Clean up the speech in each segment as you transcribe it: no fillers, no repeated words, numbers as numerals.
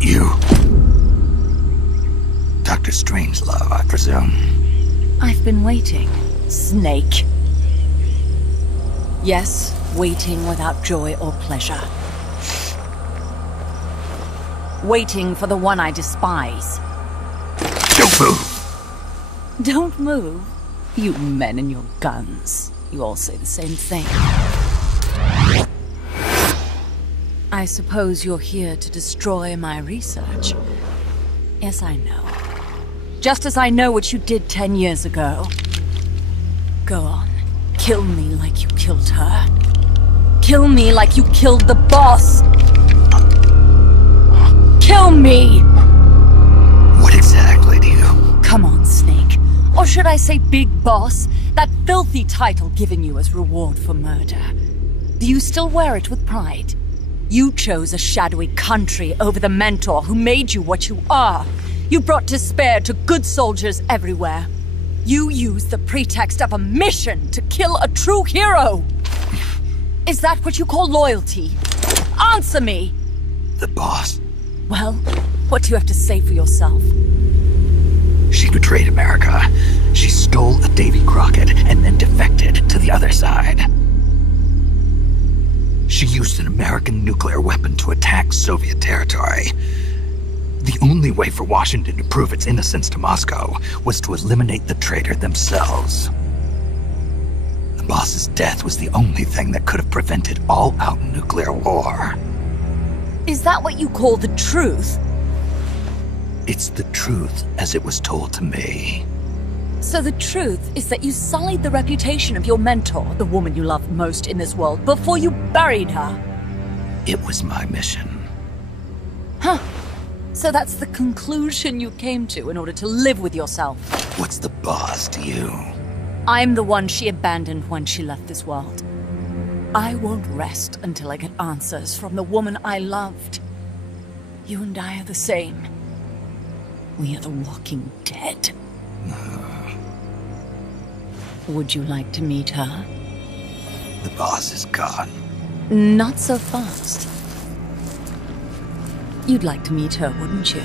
You... Dr. Strangelove, I presume. I've been waiting, Snake. Yes, waiting without joy or pleasure. Waiting for the one I despise. Don't move! Don't move? You men and your guns. You all say the same thing. I suppose you're here to destroy my research. Yes, I know. Just as I know what you did 10 years ago. Go on. Kill me like you killed her. Kill me like you killed the boss. Kill me! What exactly do you... Come on, Snake. Or should I say Big Boss? That filthy title given you as reward for murder. Do you still wear it with pride? You chose a shadowy country over the mentor who made you what you are. You brought despair to good soldiers everywhere. You used the pretext of a mission to kill a true hero. Is that what you call loyalty? Answer me! The boss. Well, what do you have to say for yourself? She betrayed America. She stole a Davy Crockett and then defected to the other side. She used an American nuclear weapon to attack Soviet territory. The only way for Washington to prove its innocence to Moscow was to eliminate the traitor themselves. The boss's death was the only thing that could have prevented all-out nuclear war. Is that what you call the truth? It's the truth as it was told to me. So the truth is that you sullied the reputation of your mentor, the woman you loved most in this world, before you buried her. It was my mission. Huh. So that's the conclusion you came to in order to live with yourself. What's the boss to you? I'm the one she abandoned when she left this world. I won't rest until I get answers from the woman I loved. You and I are the same. We are the walking dead. Would you like to meet her? The boss is gone. Not so fast. You'd like to meet her, wouldn't you?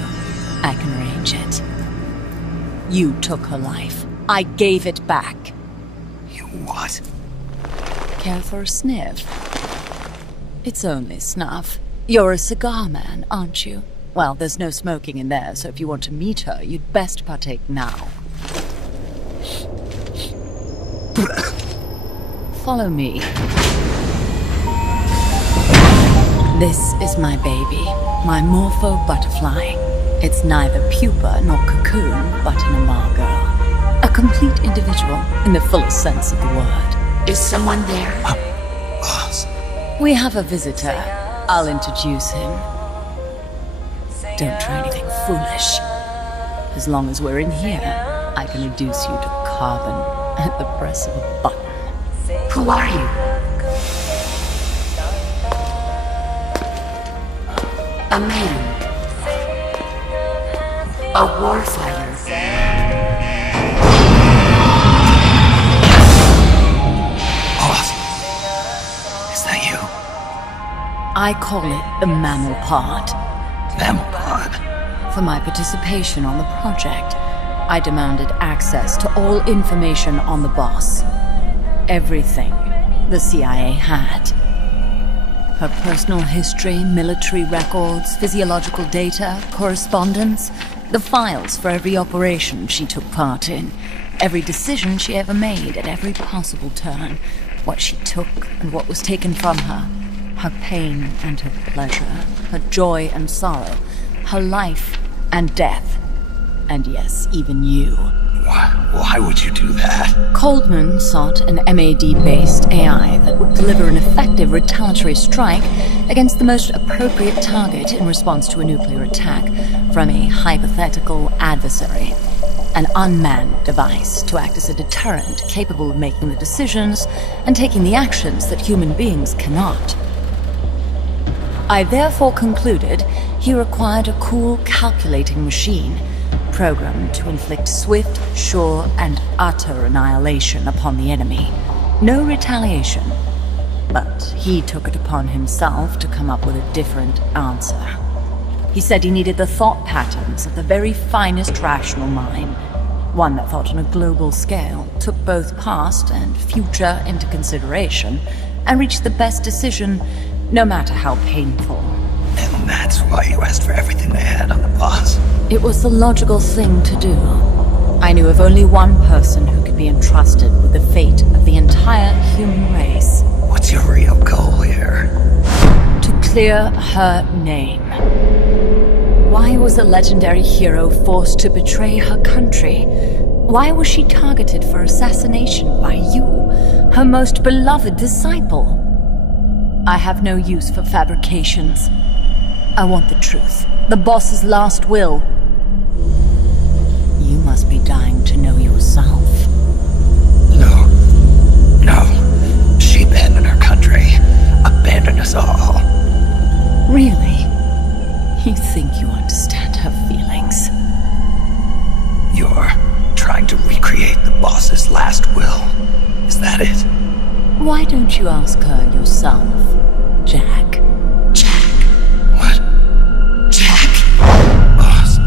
I can arrange it. You took her life. I gave it back. You what? Care for a sniff? It's only snuff. You're a cigar man, aren't you? Well, there's no smoking in there, so if you want to meet her, you'd best partake now. Follow me. This is my baby, my morpho butterfly. It's neither pupa nor cocoon, but an imago. A complete individual, in the fullest sense of the word. Is someone there? Boss. We have a visitor. I'll introduce him. Don't try anything foolish. As long as we're in here, I can reduce you to carbon at the press of a button. Who are you? A man. A warfighter. Boss. Is that you? I call it the mammal pod. Mammal pod? For my participation on the project, I demanded access to all information on the boss. Everything the CIA had. Her personal history, military records, physiological data, correspondence, the files for every operation she took part in, every decision she ever made at every possible turn, what she took and what was taken from her, her pain and her pleasure, her joy and sorrow, her life and death, and yes, even you. Why would you do that? Coldman sought an MAD-based AI that would deliver an effective retaliatory strike against the most appropriate target in response to a nuclear attack from a hypothetical adversary. An unmanned device to act as a deterrent capable of making the decisions and taking the actions that human beings cannot. I therefore concluded he required a cool, calculating machine programmed to inflict swift, sure, and utter annihilation upon the enemy. No retaliation. But he took it upon himself to come up with a different answer. He said he needed the thought patterns of the very finest rational mind. One that thought on a global scale, took both past and future into consideration, and reached the best decision, no matter how painful. And that's why you asked for everything they had on the boss. It was the logical thing to do. I knew of only one person who could be entrusted with the fate of the entire human race. What's your real goal here? To clear her name. Why was a legendary hero forced to betray her country? Why was she targeted for assassination by you, her most beloved disciple? I have no use for fabrications. I want the truth. The boss's last will. You must be dying to know yourself. No. She abandoned her country. Abandoned us all. Really? You think you understand her feelings? You're trying to recreate the boss's last will. Is that it? Why don't you ask her yourself, Jack? Jack. What? Jack. Boss.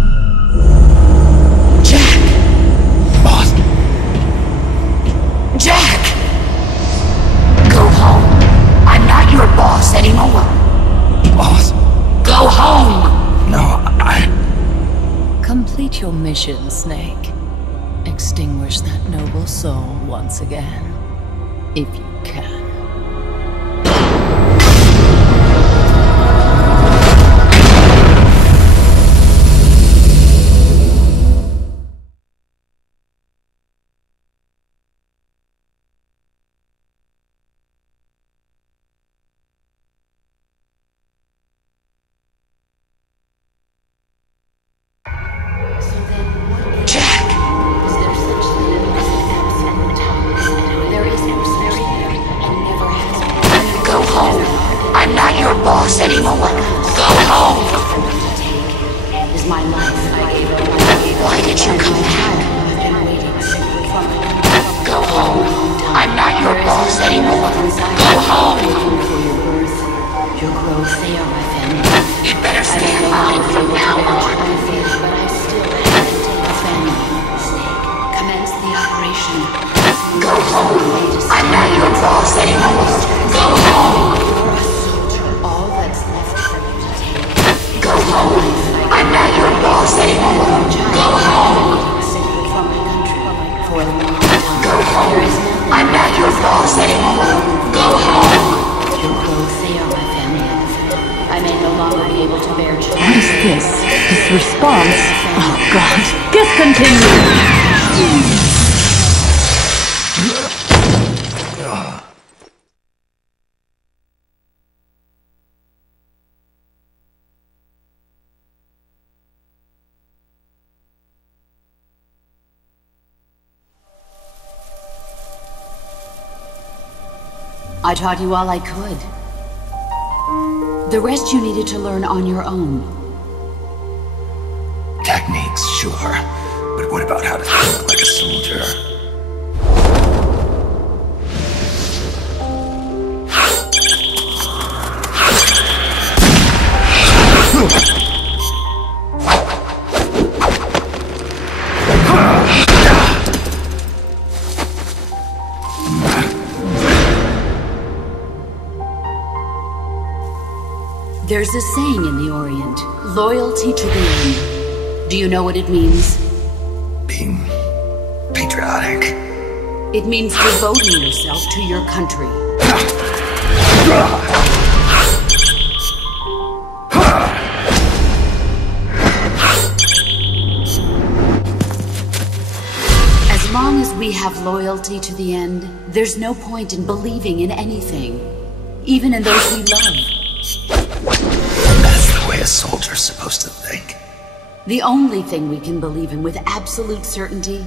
Jack. Boss. Jack! Go home. I'm not your boss anymore. Boss. Go home! No, Complete your mission, Snake. Extinguish that noble soul once again, if you can. boss anymore. Go home! Is my life. Why did you come back? Go home. I'm not your boss anymore. Go home! Your growth, they are my family. You better stay alive from now on. Commence the operation. Go home. I'm not your boss anymore. Go home. All that's left for you to take. Go home. I'm not your boss anymore. Go home. Go home. I'm not your boss anymore. Go home. Your growth, they are my family. I may no longer be able to bear children. What is this? This response? Oh God. Discontinue! I taught you all I could. The rest you needed to learn on your own. Techniques, sure. But what about how to think like a soldier? There's a saying in the Orient, loyalty to the end. Do you know what it means? Being patriotic. It means devoting yourself to your country. As long as we have loyalty to the end, there's no point in believing in anything, even in those we love. And that's the way a soldier's supposed to think. The only thing we can believe in with absolute certainty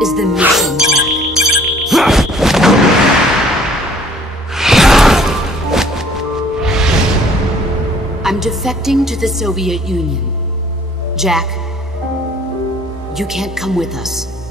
is the mission, Jack. I'm defecting to the Soviet Union. Jack, you can't come with us.